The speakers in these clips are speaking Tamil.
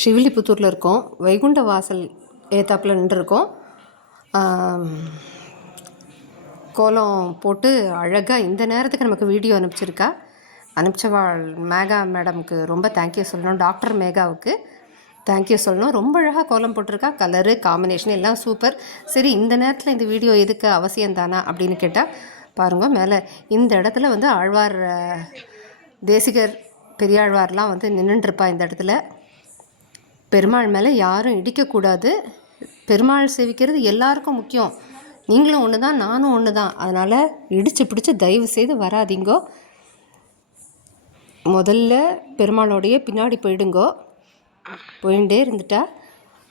ஸ்ரீவில்லிபுத்தூரில் இருக்கோம். வைகுண்ட வாசல் ஏத்தாப்பில் நின்றுருக்கோம். கோலம் போட்டு அழகாக இந்த நேரத்துக்கு நமக்கு வீடியோ அனுப்பிச்சவாள் மேகா மேடமுக்கு ரொம்ப தேங்க்யூ சொல்லணும். டாக்டர் மேகாவுக்கு தேங்க்யூ சொல்லணும். ரொம்ப அழகாக கோலம் போட்டிருக்கா. கலரு காம்பினேஷன் எல்லாம் சூப்பர். சரி, இந்த நேரத்தில் இந்த வீடியோ எதுக்கு அவசியம் தானா அப்படின்னு கேட்டால் பாருங்கள், மேலே இந்த இடத்துல வந்து ஆழ்வார் தேசிகர் பெரியாழ்வார்லாம் வந்து நின்றுருப்பா. இந்த இடத்துல பெருமாள் மேலே யாரும் இடிக்கக்கூடாது. பெருமாள் சேவிக்கிறது எல்லாருக்கும் முக்கியம். நீங்களும் ஒன்று தான், நானும் ஒன்று தான். அதனால் இடித்து பிடிச்சி தயவு செய்து வராதிங்கோ. முதல்ல பெருமாளோடைய பின்னாடி போயிடுங்கோ. போயிட்டே இருந்துட்டா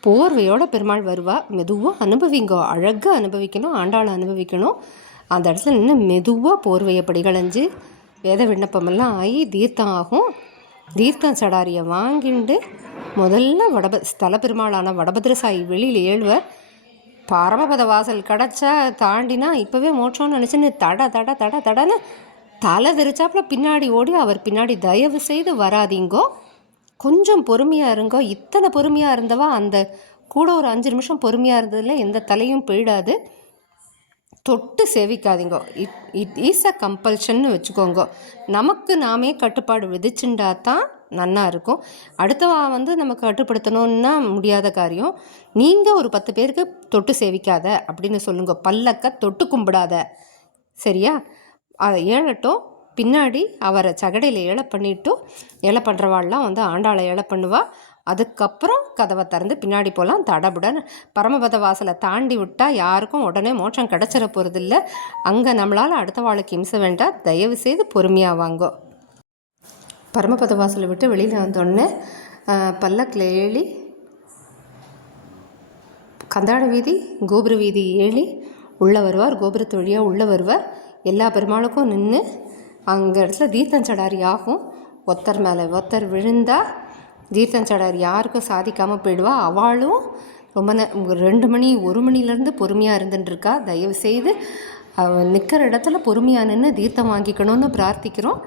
போர்வையோட பெருமாள் வருவா. மெதுவாக அனுபவிங்கோ. அழகாக அனுபவிக்கணும், ஆண்டாளை அனுபவிக்கணும். அந்த இடத்துல நின்று மெதுவாக போர்வையை படிகளைஞ்சு வேத விண்ணப்பமெல்லாம் ஆகி தீர்த்தம் ஆகும். தீர்த்தம் சடாரியை வாங்கிண்டு முதல்ல ஸ்தல பெருமாளான வடபத்ரசாயி வெளியில் ஏழுவர். பரமபத வாசல் கிடச்சா தாண்டினா இப்போவே மோட்சம்னு நினச்சின்னு தடன்னு தலை தெரிச்சாப்புல பின்னாடி ஓடி அவர் பின்னாடி தயவு செய்து வராதிங்கோ. கொஞ்சம் பொறுமையாக இருங்கோ. இத்தனை பொறுமையாக இருந்தவா அந்த கூட ஒரு 5 நிமிஷம் பொறுமையாக இருந்ததில் எந்த தலையும் போயிடாது. தொட்டு சேவிக்காதீங்கோ. இட் இஸ் அ கம்பல்ஷன்னு வச்சுக்கோங்க. நமக்கு நாமே கட்டுப்பாடு விதிச்சுண்டா தான் நன்னா இருக்கும். அடுத்தவா வந்து நமக்கு கட்டுப்படுத்தணுன்னா முடியாத காரியம். நீங்கள் ஒரு 10 பேருக்கு தொட்டு சேவிக்காத அப்படின்னு சொல்லுங்க. பல்லக்க தொட்டு கும்பிடாத, சரியா? அதை ஏழட்டும். பின்னாடி அவரை சகடையில் ஏழை பண்ணிவிட்டு ஏழை பண்ணுறவாள்லாம் வந்து ஆண்டாளை ஏழை பண்ணுவாள். அதுக்கப்புறம் கதவை திறந்து பின்னாடி போகலாம். தடபுடன் பரமபத வாசலை தாண்டி விட்டால் யாருக்கும் உடனே மோட்சம் கிடச்சிட போகிறதில்ல. அங்கே நம்மளால் அடுத்த வாழ்க்கை இம்ச வேண்டாம். தயவு செய்து பொறுமையாக வாங்கோ. பரமபத வாசலை விட்டு வெளியில் வந்தோடனே பல்லக்கில் ஏழி கந்தாட வீதி கோபுர வீதி ஏழி உள்ளே வருவார். கோபுரத்து வழியாக உள்ளே வருவார். எல்லா பெருமாளுக்கும் நின்று அங்கே இடத்துல தீர்த்தஞ்சடாரி ஆகும். ஒருத்தர் மேலே ஒருத்தர் விழுந்தால் தீர்த்தஞ்சடாரி யாருக்கும் சாதிக்காமல் போயிடுவா. அவளும் ரொம்ப 2 மணி 1 மணிலேருந்து பொறுமையாக இருந்துட்டுருக்கா. தயவு செய்து நிற்கிற இடத்துல பொறுமையாக நின்று தீர்த்தம் வாங்கிக்கணும்னு பிரார்த்திக்கிறோம்.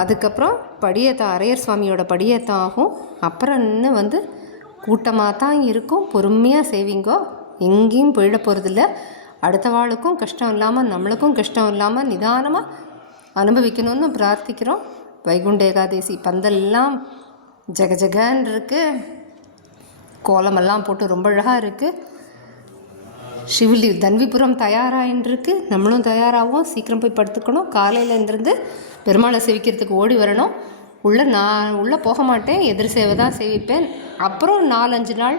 அதுக்கப்புறம் படியேற்றம் அரையர் சுவாமியோட படியேற்றம் ஆகும். அப்புறம் நின்று வந்து கூட்டமாக தான் இருக்கும். பொறுமையாக சேவிங்கோ. எங்கேயும் போயிட போகிறதில்ல. அடுத்த வாளுக்கும் கஷ்டம் இல்லாமல் நம்மளுக்கும் கஷ்டம் இல்லாமல் நிதானமாக அனுபவிக்கணும்னு பிரார்த்திக்கிறோம். வைகுண்ட ஏகாதசி பந்தல்லாம் ஜெகஜகன் இருக்குது. கோலமெல்லாம் போட்டு ரொம்ப அழகாக இருக்குது. சிவிலி தன்விபுரம் தயாராகின்றிருக்கு. நம்மளும் தயாராகவும் சீக்கிரம் போய் படுத்துக்கணும். காலையில் எழுந்திருந்து பெருமாளை சேவிக்கிறதுக்கு ஓடி வரணும். நான் உள்ளே போக மாட்டேன், எதிர் சேவை தான் சேவிப்பேன். அப்புறம் 4-5 நாள்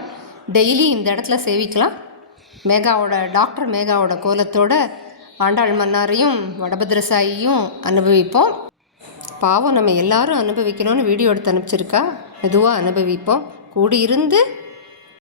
டெய்லி இந்த இடத்துல சேவிக்கலாம். டாக்டர் மேகாவோட கோலத்தோட ஆண்டாள் மன்னாரையும் வடபத்ரசாயியும் அனுபவிப்போம். பாவம் நம்ம எல்லாரும் அனுபவிக்கணும்னு வீடியோ எடுத்து அனுப்பிச்சிருக்கா. மெதுவாக அனுபவிப்போம். கூடி இருந்து